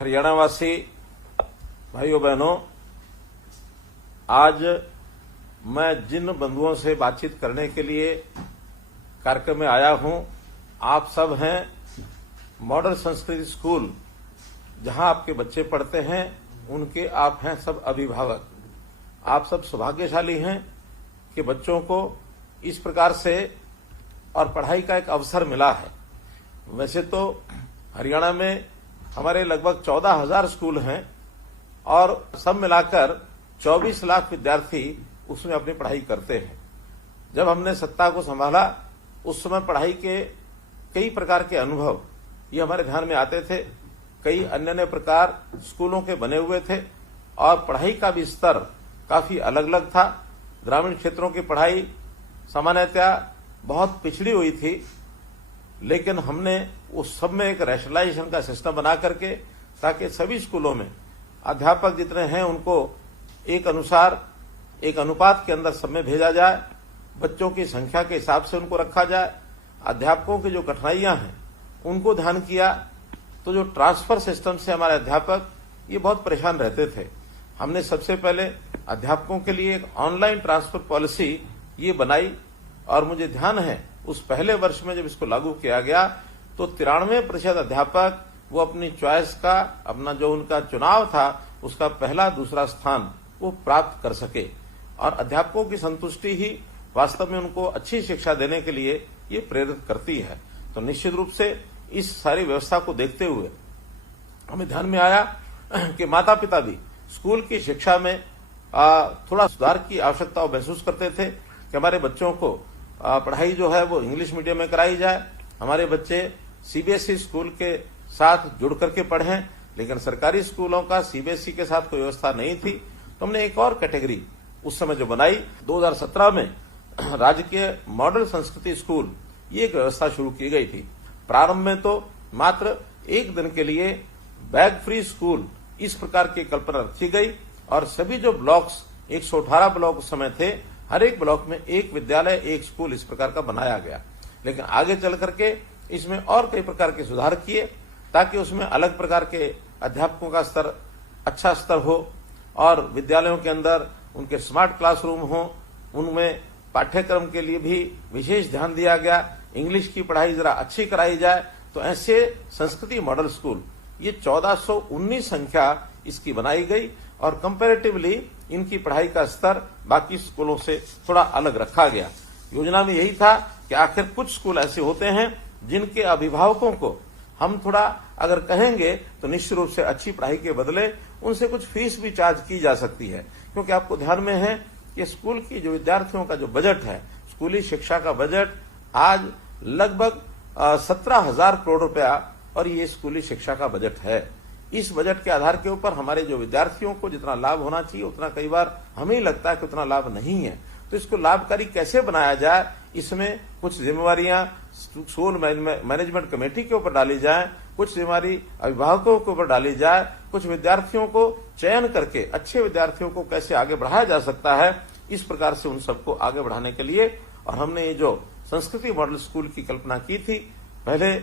हरियाणा वासी भाइयों बहनों, आज मैं जिन बंधुओं से बातचीत करने के लिए कार्यक्रम में आया हूं, आप सब हैं मॉडल संस्कृति स्कूल जहां आपके बच्चे पढ़ते हैं, उनके आप हैं सब अभिभावक। आप सब सौभाग्यशाली हैं कि बच्चों को इस प्रकार से और पढ़ाई का एक अवसर मिला है। वैसे तो हरियाणा में हमारे लगभग 14,000 स्कूल हैं और सब मिलाकर 24 लाख विद्यार्थी उसमें अपनी पढ़ाई करते हैं। जब हमने सत्ता को संभाला उस समय पढ़ाई के कई प्रकार के अनुभव ये हमारे ध्यान में आते थे। कई अन्य प्रकार स्कूलों के बने हुए थे और पढ़ाई का भी स्तर काफी अलग अलग था। ग्रामीण क्षेत्रों की पढ़ाई सामान्यतया बहुत पिछड़ी हुई थी, लेकिन हमने उस सब में एक रैशनलाइजेशन का सिस्टम बना करके, ताकि सभी स्कूलों में अध्यापक जितने हैं उनको एक अनुपात के अंदर सब में भेजा जाए, बच्चों की संख्या के हिसाब से उनको रखा जाए। अध्यापकों की जो कठिनाइयां हैं उनको ध्यान किया तो जो ट्रांसफर सिस्टम से हमारे अध्यापक ये बहुत परेशान रहते थे। हमने सबसे पहले अध्यापकों के लिए एक ऑनलाइन ट्रांसफर पॉलिसी ये बनाई और मुझे ध्यान है उस पहले वर्ष में जब इसको लागू किया गया तो 93% अध्यापक वो अपनी चॉइस का, अपना जो उनका चुनाव था उसका पहला दूसरा स्थान वो प्राप्त कर सके। और अध्यापकों की संतुष्टि ही वास्तव में उनको अच्छी शिक्षा देने के लिए ये प्रेरित करती है। तो निश्चित रूप से इस सारी व्यवस्था को देखते हुए हमें ध्यान में आया कि माता पिता भी स्कूल की शिक्षा में थोड़ा सुधार की आवश्यकता महसूस करते थे कि हमारे बच्चों को पढ़ाई जो है वो इंग्लिश मीडियम में कराई जाए, हमारे बच्चे सीबीएसई स्कूल के साथ जुड़ करके पढ़ें। लेकिन सरकारी स्कूलों का सीबीएसई के साथ कोई व्यवस्था नहीं थी, तो हमने एक और कैटेगरी उस समय जो बनाई 2017 में राजकीय मॉडल संस्कृति स्कूल, ये एक व्यवस्था शुरू की गई थी। प्रारंभ में तो मात्र एक दिन के लिए बैग फ्री स्कूल इस प्रकार की कल्पना रखी गई और सभी जो ब्लॉक्स 118 ब्लॉक उस समय थे, हर एक ब्लॉक में एक विद्यालय, एक स्कूल इस प्रकार का बनाया गया। लेकिन आगे चल करके इसमें और कई प्रकार के सुधार किए ताकि उसमें अलग प्रकार के अध्यापकों का स्तर अच्छा स्तर हो और विद्यालयों के अंदर उनके स्मार्ट क्लासरूम हो, उनमें पाठ्यक्रम के लिए भी विशेष ध्यान दिया गया, इंग्लिश की पढ़ाई जरा अच्छी कराई जाए। तो ऐसे संस्कृति मॉडल स्कूल ये 1419 संख्या इसकी बनाई गई और कंपैरेटिवली इनकी पढ़ाई का स्तर बाकी स्कूलों से थोड़ा अलग रखा गया। योजना में यही था कि आखिर कुछ स्कूल ऐसे होते हैं जिनके अभिभावकों को हम थोड़ा अगर कहेंगे तो निश्चित रूप से अच्छी पढ़ाई के बदले उनसे कुछ फीस भी चार्ज की जा सकती है। क्योंकि आपको ध्यान में है कि स्कूल की जो विद्यार्थियों का जो बजट है, स्कूली शिक्षा का बजट आज लगभग 17,000 करोड़ रुपया और ये स्कूली शिक्षा का बजट है। इस बजट के आधार के ऊपर हमारे जो विद्यार्थियों को जितना लाभ होना चाहिए उतना कई बार हमें ही लगता है कि उतना लाभ नहीं है। तो इसको लाभकारी कैसे बनाया जाए, इसमें कुछ जिम्मेवारियां स्कूल मैनेजमेंट कमेटी के ऊपर डाली जाए, कुछ जिम्मेवारी अभिभावकों के ऊपर डाली जाए, कुछ विद्यार्थियों को चयन करके अच्छे विद्यार्थियों को कैसे आगे बढ़ाया जा सकता है, इस प्रकार से उन सबको आगे बढ़ाने के लिए और हमने ये जो संस्कृति मॉडल स्कूल की कल्पना की थी। पहले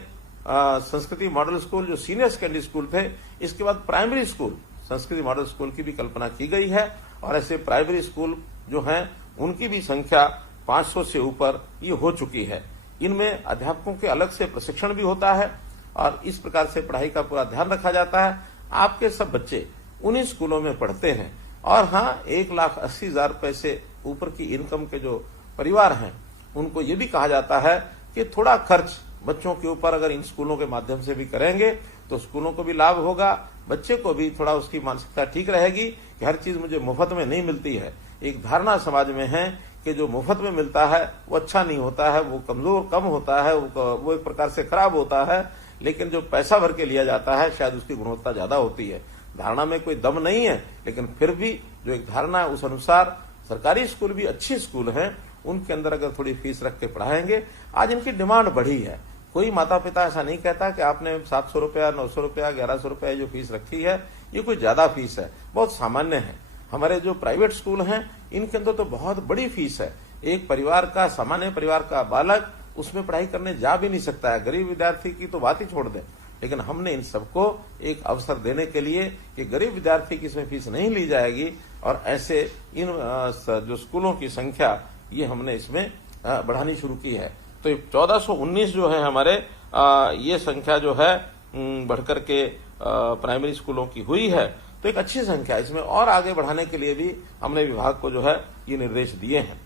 संस्कृति मॉडल स्कूल जो सीनियर सेकेंडरी स्कूल थे, इसके बाद प्राइमरी स्कूल संस्कृति मॉडल स्कूल की भी कल्पना की गई है और ऐसे प्राइमरी स्कूल जो हैं उनकी भी संख्या 500 से ऊपर ये हो चुकी है। इनमें अध्यापकों के अलग से प्रशिक्षण भी होता है और इस प्रकार से पढ़ाई का पूरा ध्यान रखा जाता है। आपके सब बच्चे उन्हीं स्कूलों में पढ़ते हैं और हाँ, 1,80,000 रुपए से ऊपर की इनकम के जो परिवार हैं उनको ये भी कहा जाता है कि थोड़ा खर्च बच्चों के ऊपर अगर इन स्कूलों के माध्यम से भी करेंगे तो स्कूलों को भी लाभ होगा, बच्चे को भी थोड़ा उसकी मानसिकता ठीक रहेगी कि हर चीज मुझे मुफ्त में नहीं मिलती है। एक धारणा समाज में है कि जो मुफ्त में मिलता है वो अच्छा नहीं होता है, वो कमजोर कम होता है, वो एक प्रकार से खराब होता है। लेकिन जो पैसा भर के लिया जाता है शायद उसकी गुणवत्ता ज्यादा होती है। धारणा में कोई दम नहीं है, लेकिन फिर भी जो एक धारणा है उस अनुसार सरकारी स्कूल भी अच्छे स्कूल हैं, उनके अंदर अगर थोड़ी फीस रख के पढ़ाएंगे। आज इनकी डिमांड बढ़ी है, कोई माता पिता ऐसा नहीं कहता कि आपने 700 रुपया, 900 रुपया, 1100 रुपया जो फीस रखी है ये कोई ज्यादा फीस है, बहुत सामान्य है। हमारे जो प्राइवेट स्कूल हैं इनके अंदर तो बहुत बड़ी फीस है। एक परिवार का, सामान्य परिवार का बालक उसमें पढ़ाई करने जा भी नहीं सकता है। गरीब विद्यार्थी की तो बात ही छोड़ दें, लेकिन हमने इन सबको एक अवसर देने के लिए कि गरीब विद्यार्थी की इसमें फीस नहीं ली जाएगी और ऐसे इन जो स्कूलों की संख्या ये हमने इसमें बढ़ानी शुरू की है। तो 1419 जो है हमारे ये संख्या जो है बढ़कर के प्राइमरी स्कूलों की हुई है, तो एक अच्छी संख्या। इसमें और आगे बढ़ाने के लिए भी हमने विभाग को जो है ये निर्देश दिए हैं।